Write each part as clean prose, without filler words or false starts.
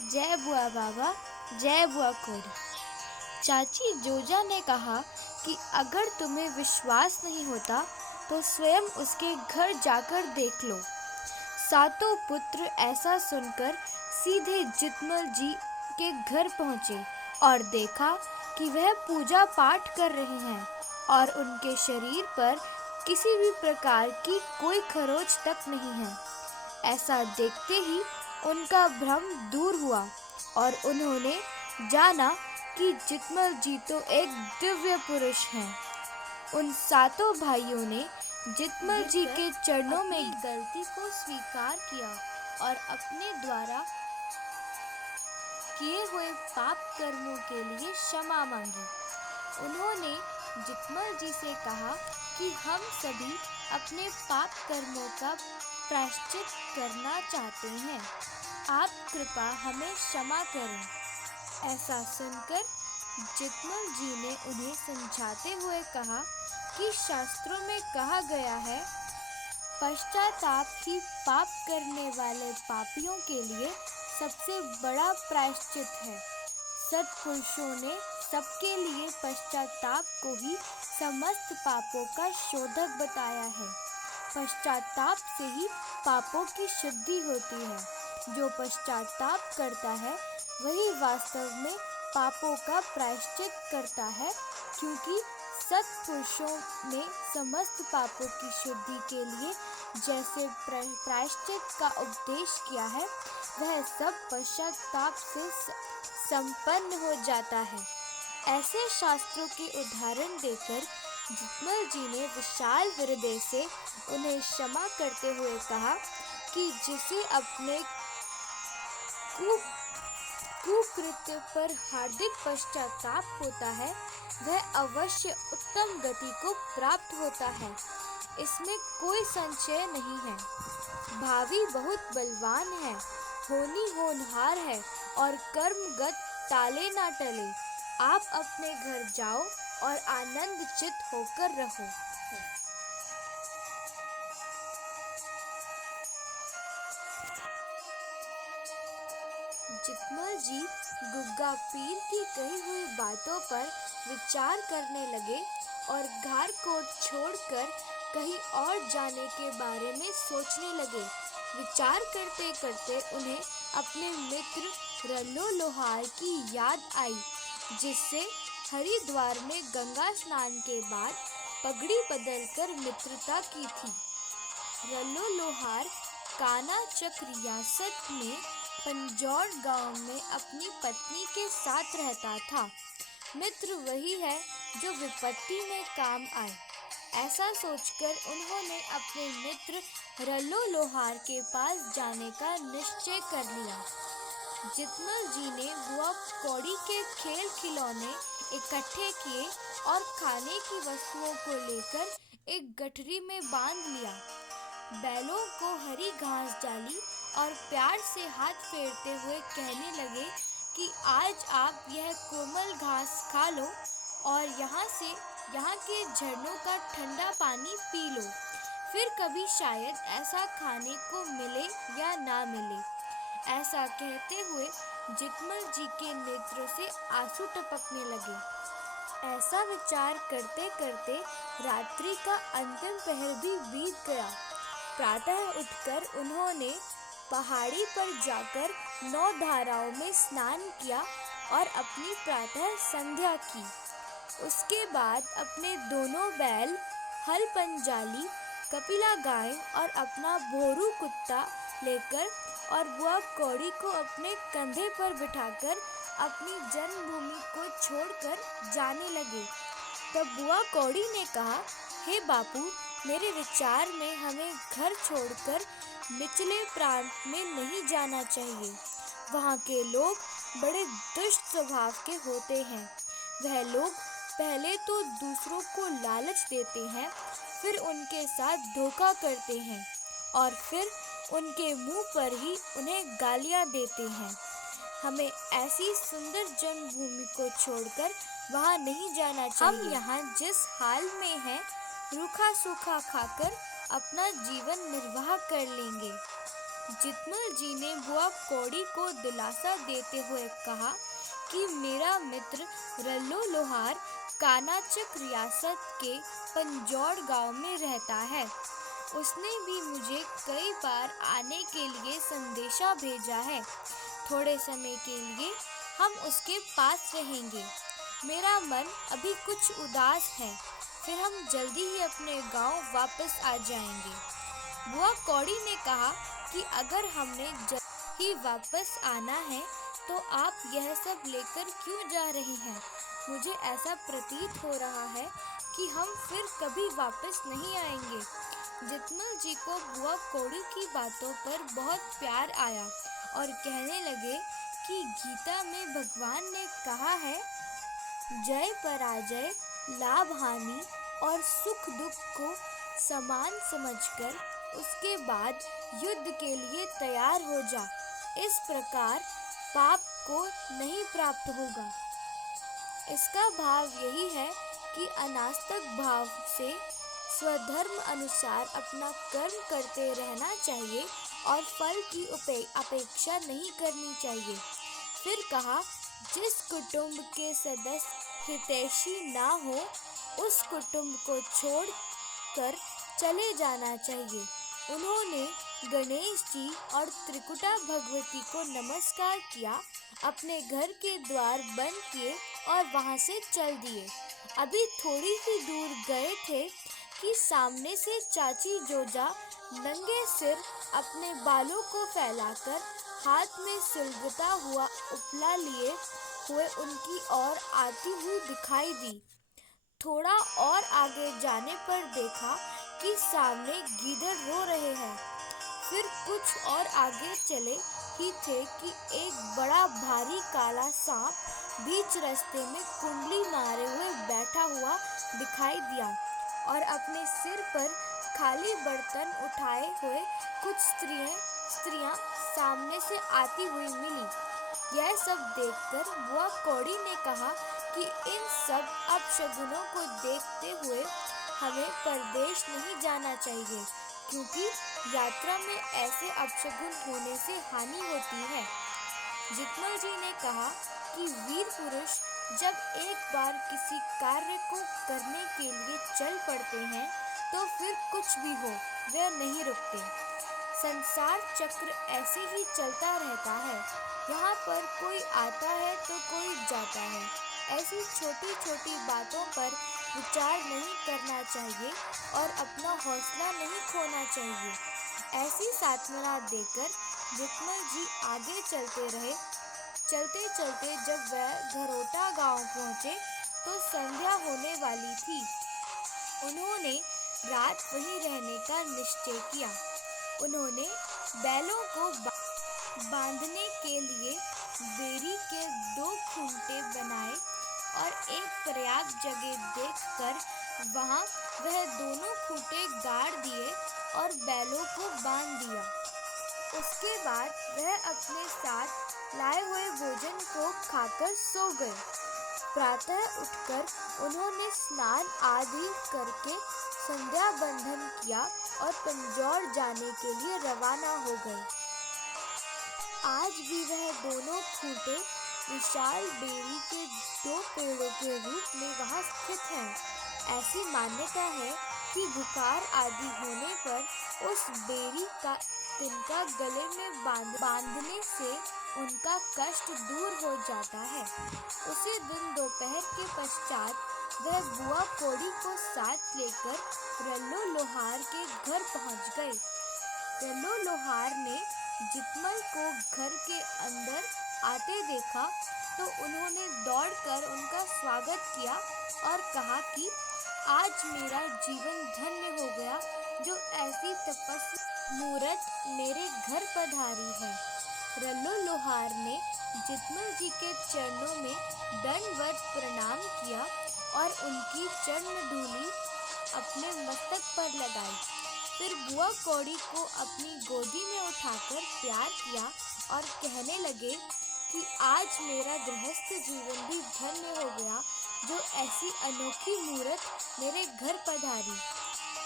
जय बुआ बाबा, जय बुआ कोरी। चाची जोजा ने कहा कि अगर तुम्हें विश्वास नहीं होता तो स्वयं उसके घर जाकर देख लो। सातों पुत्र ऐसा सुनकर सीधे जितमल जी के घर पहुँचे और देखा कि वह पूजा पाठ कर रहे हैं और उनके शरीर पर किसी भी प्रकार की कोई खरोच तक नहीं है। ऐसा देखते ही उनका भ्रम दूर हुआ और उन्होंने जाना कि जितमल जी तो एक दिव्य पुरुष हैं। उन सातों भाइयों ने जितमल जी के चरणों में गलती को स्वीकार किया और अपने द्वारा किए हुए पाप कर्मों के लिए क्षमा मांगी। उन्होंने जितमल जी से कहा कि हम सभी अपने पाप कर्मों का प्रायश्चित करना चाहते हैं, आप कृपा हमें क्षमा करें। ऐसा सुनकर जितमल जी ने उन्हें समझाते हुए कहा कि शास्त्रों में कहा गया है, पश्चाताप ही पाप करने वाले पापियों के लिए सबसे बड़ा प्रायश्चित है। सत्पुरुषों ने सबके लिए पश्चाताप को ही समस्त पापों का शोधक बताया है। पश्चाताप से ही पापों की शुद्धि होती है। जो पश्चाताप करता है वही वास्तव में पापों का प्रायश्चित करता है, क्योंकि सत्पुरुषों ने समस्त पापों की शुद्धि के लिए जैसे प्रायश्चित का उपदेश किया है, वह सब पश्चाताप से संपन्न हो जाता है। ऐसे शास्त्रों के उदाहरण देकर जितमल जी ने विशाल हृदय से उन्हें क्षमा करते हुए कहा कि जिसे अपने कुकृत्य पर हार्दिक पश्चाताप होता है, वह अवश्य उत्तम गति को प्राप्त होता है, इसमें कोई संशय नहीं है। भावी बहुत बलवान है, होनी होनहार है और कर्मगत टाले ना टले। आप अपने घर जाओ और आनंद चित होकर रहो। जितमल जी गुग्गा पीर की कही हुई बातों पर विचार करने लगे और घारकोट छोड़कर कहीं और जाने के बारे में सोचने लगे। विचार करते करते उन्हें अपने मित्र रल्लो लोहार की याद आई, जिससे हरिद्वार में गंगा स्नान के बाद पगड़ी बदलकर मित्रता की थी। रल्लो लोहार काना चक रियासत में पंजौर गांव में अपनी पत्नी के साथ रहता था। मित्र वही है जो विपत्ति में काम आए। ऐसा सोचकर उन्होंने अपने मित्र रल्लो लोहार के पास जाने का निश्चय कर लिया। जितमल जी ने बुआ कौड़ी के खेल खिलौने इकट्ठे किए और खाने की वस्तुओं को लेकर एक गठरी में बांध लिया। बैलों को हरी घास डाली और प्यार से हाथ फेरते हुए कहने लगे कि आज आप यह कोमल घास खा लो और यहाँ के झरनों का ठंडा पानी पी लो। फिर कभी शायद ऐसा खाने को मिले या ना मिले। ऐसा कहते हुए जितमल जी के नेत्रों से आंसू टपकने लगे। ऐसा विचार करते करते रात्रि का अंतिम पहर भी बीत गया। प्रातः उठकर उन्होंने पहाड़ी पर जाकर 9 धाराओं में स्नान किया और अपनी प्रातः संध्या की। उसके बाद अपने दोनों बैल, हल पंजाली, कपिला गाय और अपना भोरू कुत्ता लेकर और बुआ कौड़ी को अपने कंधे पर बिठाकर अपनी जन्मभूमि को छोड़कर जाने लगे। तब बुआ कौड़ी ने कहा, हे बापू, मेरे विचार में हमें घर छोड़कर निचले प्रांत में नहीं जाना चाहिए। वहाँ के लोग बड़े दुष्ट स्वभाव के होते हैं। वह लोग पहले तो दूसरों को लालच देते हैं, फिर उनके साथ धोखा करते हैं और फिर उनके मुंह पर ही उन्हें गालियाँ देते हैं। हमें ऐसी सुंदर जन्मभूमि को छोड़कर वहाँ नहीं जाना चाहिए। हम यहाँ जिस हाल में हैं, रूखा सूखा खाकर अपना जीवन निर्वाह कर लेंगे। जितमल जी ने बुआ कौड़ी को दिलासा देते हुए कहा कि मेरा मित्र रल्लो लोहार कानाचक रियासत के पंजौड़ गांव में रहता है। उसने भी मुझे कई बार आने के लिए संदेशा भेजा है। थोड़े समय के लिए हम उसके पास रहेंगे। मेरा मन अभी कुछ उदास है, फिर हम जल्दी ही अपने गांव वापस आ जाएंगे। बुआ कौड़ी ने कहा कि अगर हमने जल्द ही वापस आना है तो आप यह सब लेकर क्यों जा रहे हैं? मुझे ऐसा प्रतीत हो रहा है कि हम फिर कभी वापस नहीं आएंगे। जितमल जी को बुआ कौड़ी की बातों पर बहुत प्यार आया और कहने लगे कि गीता में भगवान ने कहा है, जय पराजय, लाभ हानि और सुख दुख को समान समझकर उसके बाद युद्ध के लिए तैयार हो जा। इस प्रकार पाप को नहीं प्राप्त होगा। इसका भाव यही है कि अनास्तिक भाव से स्वधर्म अनुसार अपना कर्म करते रहना चाहिए और फल की अपेक्षा नहीं करनी चाहिए। फिर कहा, जिस कुटुंब के सदस्य हितैषी ना हो उस कुटुंब को छोड़ कर चले जाना चाहिए। उन्होंने गणेश जी और त्रिकुटा भगवती को नमस्कार किया, अपने घर के द्वार बंद किए और वहां से चल दिए। अभी थोड़ी ही दूर गए थे कि सामने से चाची जोजा नंगे सिर अपने बालों को फैलाकर हाथ में सुलगता हुआ उपला लिए हुए उनकी ओर आती हुई दिखाई दी। थोड़ा और आगे जाने पर देखा कि सामने गीदड़ रो रहे हैं। फिर कुछ और आगे चले ही थे कि एक बड़ा भारी काला सांप बीच रास्ते में कुंडली मारे हुए बैठा हुआ दिखाई दिया और अपने सिर पर खाली बर्तन उठाए हुए कुछ स्त्रियां सामने से आती हुई मिली। यह सब देखकर बुआ कौड़ी ने कहा कि इन सब अपशगुनों को देखते हुए हमें परदेश नहीं जाना चाहिए, क्योंकि यात्रा में ऐसे अपशगुन होने से हानि होती है। जितमल जी ने कहा कि वीर पुरुष जब एक बार किसी कार्य को करने के लिए चल पड़ते हैं तो फिर कुछ भी हो वे नहीं रुकते। संसार चक्र ऐसे ही चलता रहता है। यहाँ पर कोई आता है तो कोई जाता है। ऐसी छोटी छोटी बातों पर विचार नहीं करना चाहिए और अपना हौसला नहीं खोना चाहिए। ऐसी सांत्वना देकर जितमल जी आगे चलते रहे। चलते चलते जब वह घरोटा गांव पहुंचे तो संध्या होने वाली थी। उन्होंने रात वहीं रहने का निश्चय किया। उन्होंने बैलों को बांधने के लिए बेरी के 2 खूंटे बनाए और एक पर्याप्त जगह देखकर वहां वह दोनों खूंटे गाड़ दिए और बैलों को बांध दिया। उसके बाद वह अपने साथ लाए हुए भोजन को खाकर सो गए। प्रातः उठकर उन्होंने स्नान आदि करके संध्या बंधन किया और पंजौर जाने के लिए रवाना हो गए। आज भी वह दोनों खूंटे विशाल बेरी के 2 पेड़ों के रूप में वहां स्थित हैं। ऐसी मान्यता है कि बुखार आदि होने पर उस बेरी का तिनका गले में बांधने से उनका कष्ट दूर हो जाता है। उसी दिन दोपहर के पश्चात वह बुआ कौड़ी को साथ लेकर रल्लो लोहार के घर पहुंच गए। रल्लो लोहार ने जितमल को घर के अंदर आते देखा तो उन्होंने दौड़कर उनका स्वागत किया और कहा कि आज मेरा जीवन धन्य हो गया जो ऐसी तपस्वी मूरत मेरे घर पधारी है। रल्लो लोहार ने जितमल जी के चरणों में दंडवत प्रणाम किया और उनकी चरण धूलि अपने मस्तक पर लगाई। फिर बुआ कौड़ी को अपनी गोदी में उठाकर प्यार किया और कहने लगे कि आज मेरा गृहस्थ जीवन भी धन्य हो गया जो ऐसी अनोखी मूरत मेरे घर पधारी।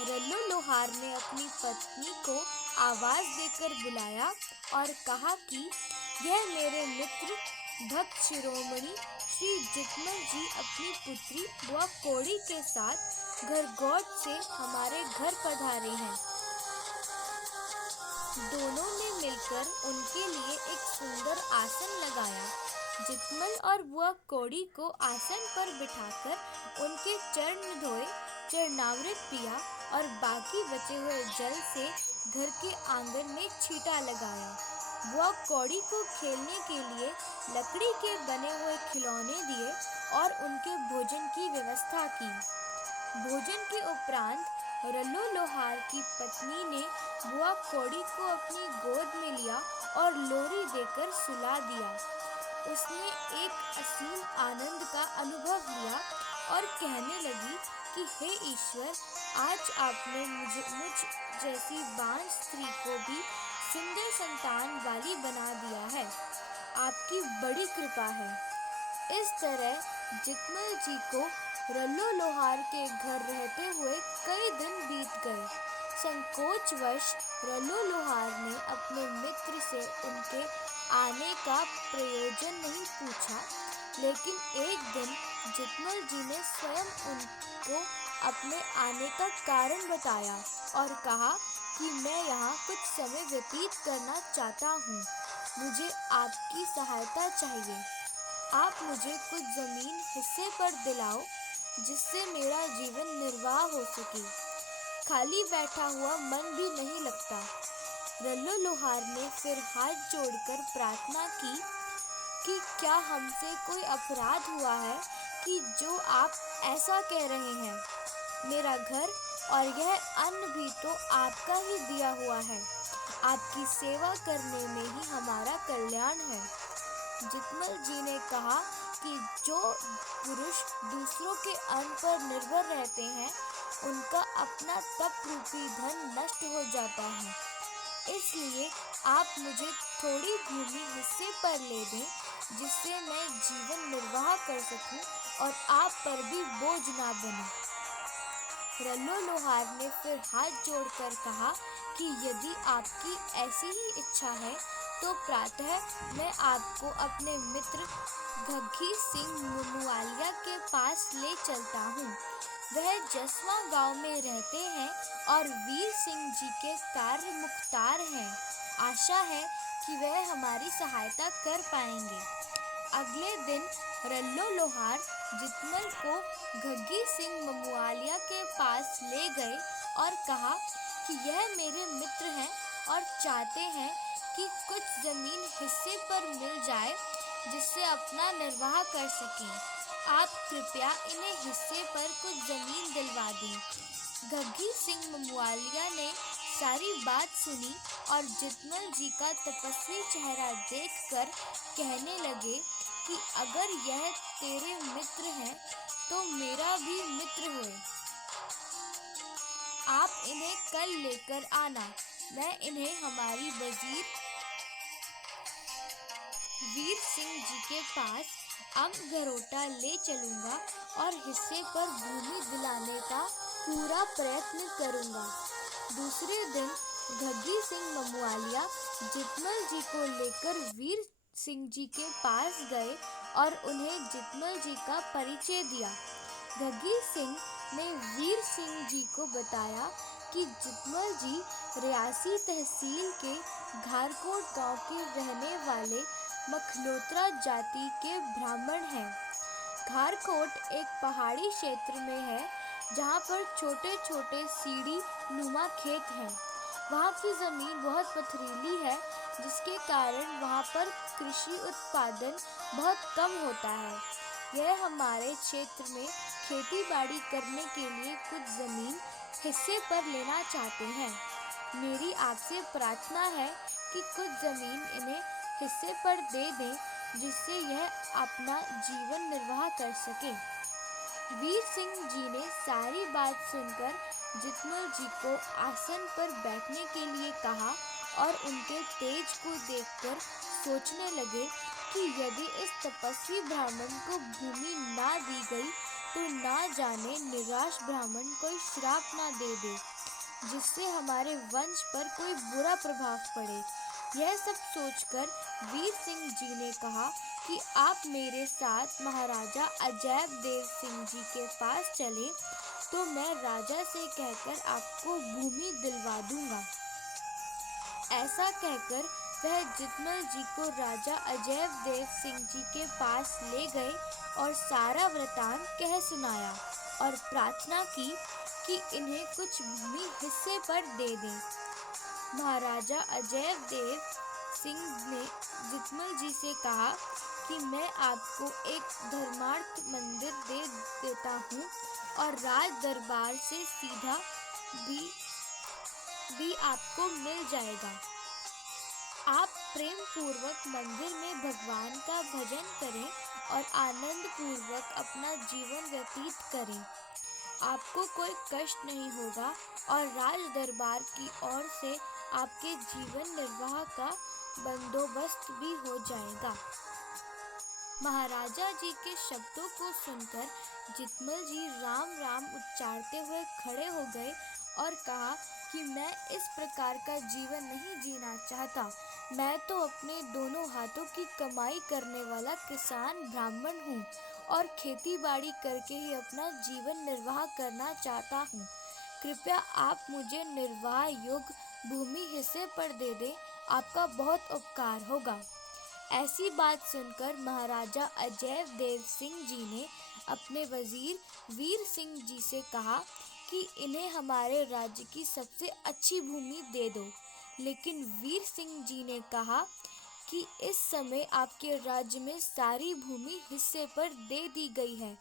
रल्लू लोहार ने अपनी पत्नी को आवाज देकर बुलाया और कहा कि यह मेरे मित्र भक्त शिरोमणि श्री जितमल जी अपनी पुत्री बुआ कौड़ी के साथ गरगौट से हमारे घर पधारे हैं। दोनों ने मिलकर उनके लिए एक सुंदर आसन लगाया। जितमल और बुआ कौड़ी को आसन पर बिठाकर उनके चरण धोए, चरणामृत पिया और बाकी बचे हुए जल से घर के आंगन में छींटा लगाया। बुआ कौड़ी को खेलने के लिए लकड़ी के बने हुए खिलौने दिए और उनके भोजन की व्यवस्था की। भोजन के उपरांत रल्लू लोहार की पत्नी ने बुआ कौड़ी को अपनी गोद में लिया और लोरी देकर सुला दिया। उसने एक असीम आनंद का अनुभव लिया और कहने लगी कि हे ईश्वर, आज आपने मुझ जैसी बांझ स्त्री को भी सुंदर संतान वाली बना दिया है। आपकी बड़ी कृपा है। इस तरह जितमल जी को रल्लू लोहार के घर रहते हुए कई दिन बीत गए। संकोचवश रल्लू लोहार ने अपने मित्र से उनके आने का प्रयोजन नहीं पूछा, लेकिन एक दिन जितमल जी ने स्वयं उनको अपने आने का कारण बताया और कहा कि मैं यहाँ कुछ समय व्यतीत करना चाहता हूँ। मुझे आपकी सहायता चाहिए। आप मुझे कुछ जमीन हिस्से पर दिलाओ जिससे मेरा जीवन निर्वाह हो सके। खाली बैठा हुआ मन भी नहीं लगता। रल्लू लोहार ने फिर हाथ जोड़कर प्रार्थना की कि क्या हमसे कोई अपराध हुआ है कि जो आप ऐसा कह रहे हैं। मेरा घर और यह अन्न भी तो आपका ही दिया हुआ है। आपकी सेवा करने में ही हमारा कल्याण है। जितमल जी ने कहा कि जो पुरुष दूसरों के अन्न पर निर्भर रहते हैं, उनका अपना तप रूपी धन नष्ट हो जाता है। इसलिए आप मुझे थोड़ी भूमि हिस्से पर ले दें, जिससे मैं जीवन निर्वाह कर सकूं और आप पर भी बोझ ना बने। रल्लू लोहार ने फिर हाथ जोड़कर कहा कि यदि आपकी ऐसी ही इच्छा है तो प्रातः मैं आपको अपने मित्र घग्गी सिंह ममुआलिया के पास ले चलता हूँ। वह जसवा गांव में रहते हैं और वीर सिंह जी के कार्य मुख्तार हैं। आशा है कि वह हमारी सहायता कर पाएंगे। अगले दिन रल्लू लोहार जितमल को घग्गी सिंह ममुआलिया के पास ले गए और कहा कि यह मेरे मित्र हैं और चाहते हैं कि कुछ जमीन हिस्से पर मिल जाए जिससे अपना निर्वाह कर सकें। आप कृपया इन्हें हिस्से पर कुछ जमीन दिलवा दें। घग्गी सिंह ममुआलिया ने सारी बात सुनी और जितमल जी का तपस्वी चेहरा देखकर कहने लगे कि अगर यह तेरे मित्र हैं तो मेरा भी मित्र हुए। आप इन्हें कल लेकर आना। मैं इन्हें हमारी वजीर वीर सिंह जी के पास अमगरोटा ले चलूंगा और हिस्से पर भूमि दिलाने का पूरा प्रयत्न करूंगा। दूसरे दिन घग्गी सिंह ममुआलिया जितमल जी को लेकर वीर सिंह जी के पास गए और उन्हें जितमल जी का परिचय दिया। घग्गी सिंह ने वीर सिंह जी को बताया कि जितमल जी रियासी तहसील के घारकोट गांव के रहने वाले मखलोत्रा जाति के ब्राह्मण हैं। घारकोट एक पहाड़ी क्षेत्र में है जहाँ पर छोटे छोटे सीढ़ी नुमा खेत हैं। वहाँ की ज़मीन बहुत पथरीली है, जिसके कारण वहाँ पर कृषि उत्पादन बहुत कम होता है। यह हमारे क्षेत्र में खेती बाड़ी करने के लिए कुछ ज़मीन हिस्से पर लेना चाहते हैं। मेरी आपसे प्रार्थना है कि कुछ ज़मीन इन्हें हिस्से पर दे दें, जिससे यह अपना जीवन निर्वाह कर सके। वीर सिंह जी ने सारी बात सुनकर जितमल जी को आसन पर बैठने के लिए कहा और उनके तेज को देखकर सोचने लगे कि यदि इस तपस्वी ब्राह्मण को भूमि ना दी गई तो ना जाने निराश ब्राह्मण कोई श्राप ना दे दे। जिससे हमारे वंश पर कोई बुरा प्रभाव पड़े। यह सब सोचकर वीर सिंह जी ने कहा कि आप मेरे साथ महाराजा अजैब देव सिंह जी के पास चलें तो मैं राजा से कहकर आपको भूमि दिलवा दूंगा। ऐसा कहकर वह जितमल जी को राजा अजैब देव सिंह जी के पास ले गए और सारा वृतांत कह सुनाया और प्रार्थना की कि इन्हें कुछ भूमि हिस्से पर दे दें। महाराजा अजैब देव सिंह ने जितमल जी से कहा कि मैं आपको एक धर्मार्थ मंदिर दे देता हूँ और राज दरबार से सीधा भी आपको मिल जाएगा। आप प्रेम पूर्वक मंदिर में भगवान का भजन करें और आनंद पूर्वक अपना जीवन व्यतीत करें। आपको कोई कष्ट नहीं होगा और राज दरबार की ओर से आपके जीवन निर्वाह का बंदोबस्त भी हो जाएगा। महाराजा जी के शब्दों को सुनकर जितमल जी राम राम उच्चारते हुए खड़े हो गए और कहा कि मैं इस प्रकार का जीवन नहीं जीना चाहता। मैं तो अपने दोनों हाथों की कमाई करने वाला किसान ब्राह्मण हूँ और खेती बाड़ी करके ही अपना जीवन निर्वाह करना चाहता हूँ। कृपया आप मुझे निर्वाह योग्य भूमि हिस्से पर दे दें, आपका बहुत उपकार होगा। ऐसी बात सुनकर महाराजा अजैब देव सिंह जी ने अपने वजीर वीर सिंह जी से कहा कि इन्हें हमारे राज्य की सबसे अच्छी भूमि दे दो। लेकिन वीर सिंह जी ने कहा कि इस समय आपके राज्य में सारी भूमि हिस्से पर दे दी गई है,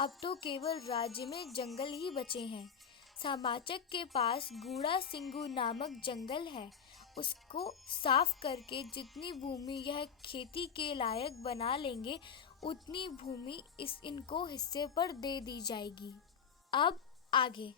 अब तो केवल राज्य में जंगल ही बचे हैं। सामाचक के पास गूढ़ा सिंगू नामक जंगल है, उसको साफ करके जितनी भूमि यह खेती के लायक बना लेंगे उतनी भूमि इनको हिस्से पर दे दी जाएगी। अब आगे